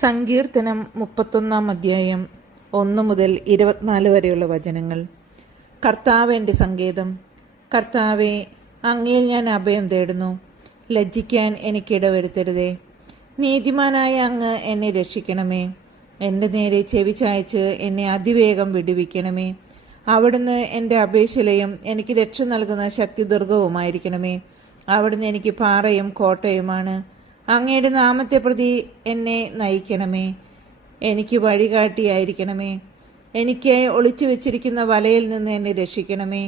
സങ്കീർത്തനം 31 അധ്യായം 1 മുതൽ 24 വരെയുള്ള വചനങ്ങൾ. കർത്താവ് എൻ്റെ സങ്കേതം. കർത്താവെ, അങ്ങയിൽ ഞാൻ അഭയം തേടുന്നു. ലജ്ജിക്കാൻ എനിക്കിടവരുത്തരുതേ. നീതിമാനായ അങ്ങ് എന്നെ രക്ഷിക്കണമേ. എൻ്റെ നേരെ ചെവി ചായ്ച്ച് എന്നെ അതിവേഗം വിടുവിക്കണമേ. അവിടുന്ന് എൻ്റെ അപേക്ഷലയും എനിക്ക് രക്ഷ നൽകുന്ന ശക്തിദുർഗവുമായിരിക്കണമേ. അവിടുന്ന് എനിക്ക് പാറയും കോട്ടയുമാണ്. അങ്ങയുടെ നാമത്തെ പ്രതി എന്നെ നയിക്കണമേ. എനിക്ക് വഴികാട്ടിയായിരിക്കണമേ. എനിക്കായി ഒളിച്ചു വെച്ചിരിക്കുന്ന വലയിൽ നിന്ന് എന്നെ രക്ഷിക്കണമേ.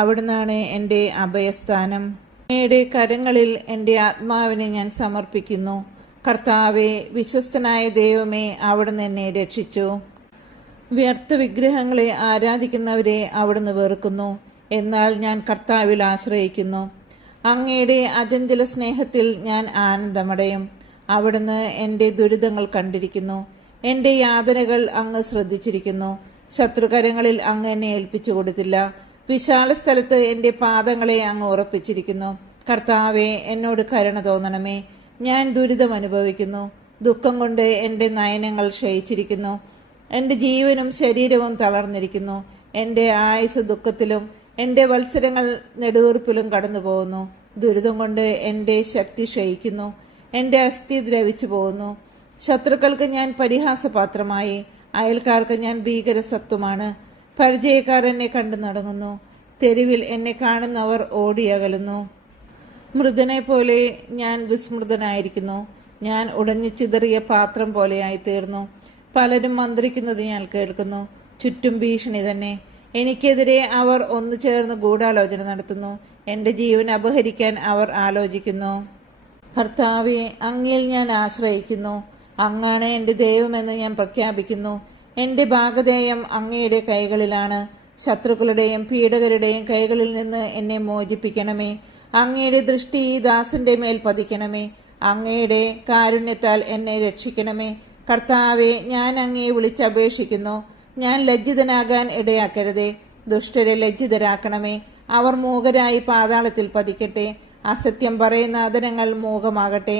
അവിടുന്നാണ് എൻ്റെ അഭയസ്ഥാനം. അങ്ങയുടെ കരങ്ങളിൽ എൻ്റെ ആത്മാവിനെ ഞാൻ സമർപ്പിക്കുന്നു. കർത്താവെ, വിശ്വസ്തനായ ദൈവമേ, അവിടുന്ന് എന്നെ രക്ഷിച്ചു. വ്യർത്ഥ വിഗ്രഹങ്ങളെ ആരാധിക്കുന്നവരെ അവിടുന്ന് വെറുക്കുന്നു. എന്നാൽ ഞാൻ കർത്താവിൽ ആശ്രയിക്കുന്നു. അങ്ങയുടെ അചഞ്ചല സ്നേഹത്തിൽ ഞാൻ ആനന്ദമടയും. അവിടുന്ന് എൻ്റെ ദുരിതങ്ങൾ കണ്ടിരിക്കുന്നു. എൻ്റെ യാതനകൾ അങ്ങ് ശ്രദ്ധിച്ചിരിക്കുന്നു. ശത്രുകരങ്ങളിൽ അങ്ങ് എന്നെ ഏൽപ്പിച്ചു കൊടുത്തില്ല. വിശാല സ്ഥലത്ത് എൻ്റെ പാദങ്ങളെ അങ്ങ് ഉറപ്പിച്ചിരിക്കുന്നു. കർത്താവെ, എന്നോട് കരുണ തോന്നണമേ. ഞാൻ ദുരിതം അനുഭവിക്കുന്നു. ദുഃഖം കൊണ്ട് എൻ്റെ നയനങ്ങൾ ക്ഷയിച്ചിരിക്കുന്നു. എൻ്റെ ജീവനും ശരീരവും തളർന്നിരിക്കുന്നു. എൻ്റെ ആയുസ് ദുഃഖത്തിലും എൻ്റെ വത്സരങ്ങൾ നെടുവീർപ്പിലും കടന്നു പോകുന്നു. ദുരിതം കൊണ്ട് എൻ്റെ ശക്തി ക്ഷയിക്കുന്നു. എൻ്റെ അസ്ഥി ദ്രവിച്ചു പോകുന്നു. ശത്രുക്കൾക്ക് ഞാൻ പരിഹാസപാത്രമായി. അയൽക്കാർക്ക് ഞാൻ ഭീകരസത്വമാണ്. പരിചയക്കാർ എന്നെ കണ്ടു നടങ്ങുന്നു. തെരുവിൽ എന്നെ കാണുന്നവർ ഓടിയകലുന്നു. മൃതനെ പോലെ ഞാൻ വിസ്മൃതനായിരിക്കുന്നു. ഞാൻ ഉടഞ്ഞു ചിതറിയ പാത്രം പോലെയായി തീർന്നു. പലരും മന്ത്രിക്കുന്നത് ഞാൻ കേൾക്കുന്നു. ചുറ്റും ഭീഷണി തന്നെ. എനിക്കെതിരെ അവർ ഒന്നു ചേർന്ന് ഗൂഢാലോചന നടത്തുന്നു. എൻ്റെ ജീവൻ അപഹരിക്കാൻ അവർ ആലോചിക്കുന്നു. കർത്താവെ, അങ്ങയിൽ ഞാൻ ആശ്രയിക്കുന്നു. അങ്ങാണ് എൻ്റെ ദൈവമെന്ന് ഞാൻ പ്രഖ്യാപിക്കുന്നു. എൻ്റെ ഭാഗധേയം അങ്ങയുടെ കൈകളിലാണ്. ശത്രുക്കളുടെയും പീഡകരുടെയും കൈകളിൽ നിന്ന് എന്നെ മോചിപ്പിക്കണമേ. അങ്ങയുടെ ദൃഷ്ടി ഈ ദാസന്റെ മേൽ പതിക്കണമേ. അങ്ങയുടെ കാരുണ്യത്താൽ എന്നെ രക്ഷിക്കണമേ. കർത്താവെ, ഞാൻ അങ്ങയെ വിളിച്ചപേക്ഷിക്കുന്നു. ഞാൻ ലജ്ജിതനാകാൻ ഇടയാക്കരുതേ. ദുഷ്ടരെ ലജ്ജിതരാക്കണമേ. അവർ മൂകരായി പാതാളത്തിൽ പതിക്കട്ടെ. അസത്യം പറയുന്ന അധരങ്ങൾ മൂകമാകട്ടെ.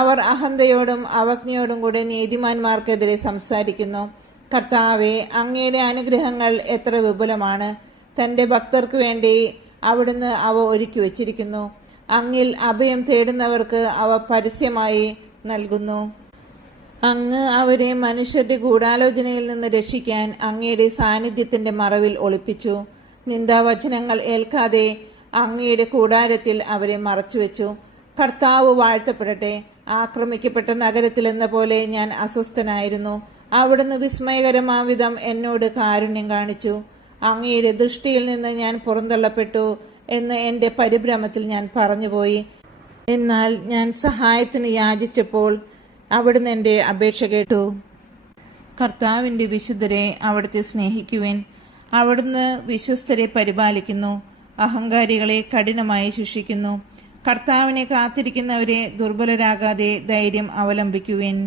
അവർ അഹന്തയോടും അവജ്ഞയോടും കൂടെ നീതിമാന്മാർക്കെതിരെ സംസാരിക്കുന്നു. കർത്താവെ, അങ്ങയുടെ അനുഗ്രഹങ്ങൾ എത്ര വിപുലമാണ്. തൻ്റെ ഭക്തർക്ക് വേണ്ടി അവിടുന്ന് അവ ഒരുക്കി വച്ചിരിക്കുന്നു. അങ്ങിൽ അഭയം തേടുന്നവർക്ക് അവ പരസ്യമായി നൽകുന്നു. അങ്ങ് അവരെ മനുഷ്യരുടെ ഗൂഢാലോചനയിൽ നിന്ന് രക്ഷിക്കാൻ അങ്ങയുടെ സാന്നിധ്യത്തിന്റെ മറവിൽ ഒളിപ്പിച്ചു. നിന്ദാവചനങ്ങൾ ഏൽക്കാതെ അങ്ങയുടെ കൂടാരത്തിൽ അവരെ മറച്ചുവെച്ചു. കർത്താവ് വാഴ്ത്തപ്പെടട്ടെ. ആക്രമിക്കപ്പെട്ട നഗരത്തിൽ എന്ന പോലെ ഞാൻ അസ്വസ്ഥനായിരുന്നു. അവിടുന്ന് വിസ്മയകരമാവിധം എന്നോട് കാരുണ്യം കാണിച്ചു. അങ്ങയുടെ ദൃഷ്ടിയിൽ നിന്ന് ഞാൻ പുറന്തള്ളപ്പെട്ടു എന്ന് എൻ്റെ പരിഭ്രമത്തിൽ ഞാൻ പറഞ്ഞുപോയി. എന്നാൽ ഞാൻ സഹായത്തിന് യാചിച്ചപ്പോൾ അവിടുന്ന് എൻ്റെ അപേക്ഷ കേട്ടു. കർത്താവിൻ്റെ വിശുദ്ധരെ അവിടുത്തെ സ്നേഹിക്കുവിൻ. അവിടുന്ന് വിശ്വസ്തരെ പരിപാലിക്കുന്നു. അഹങ്കാരികളെ കഠിനമായി ശിക്ഷിക്കുന്നു. കർത്താവിനെ കാത്തിരിക്കുന്നവരെ ദുർബലരാകാതെ ധൈര്യം അവലംബിക്കുവിൻ.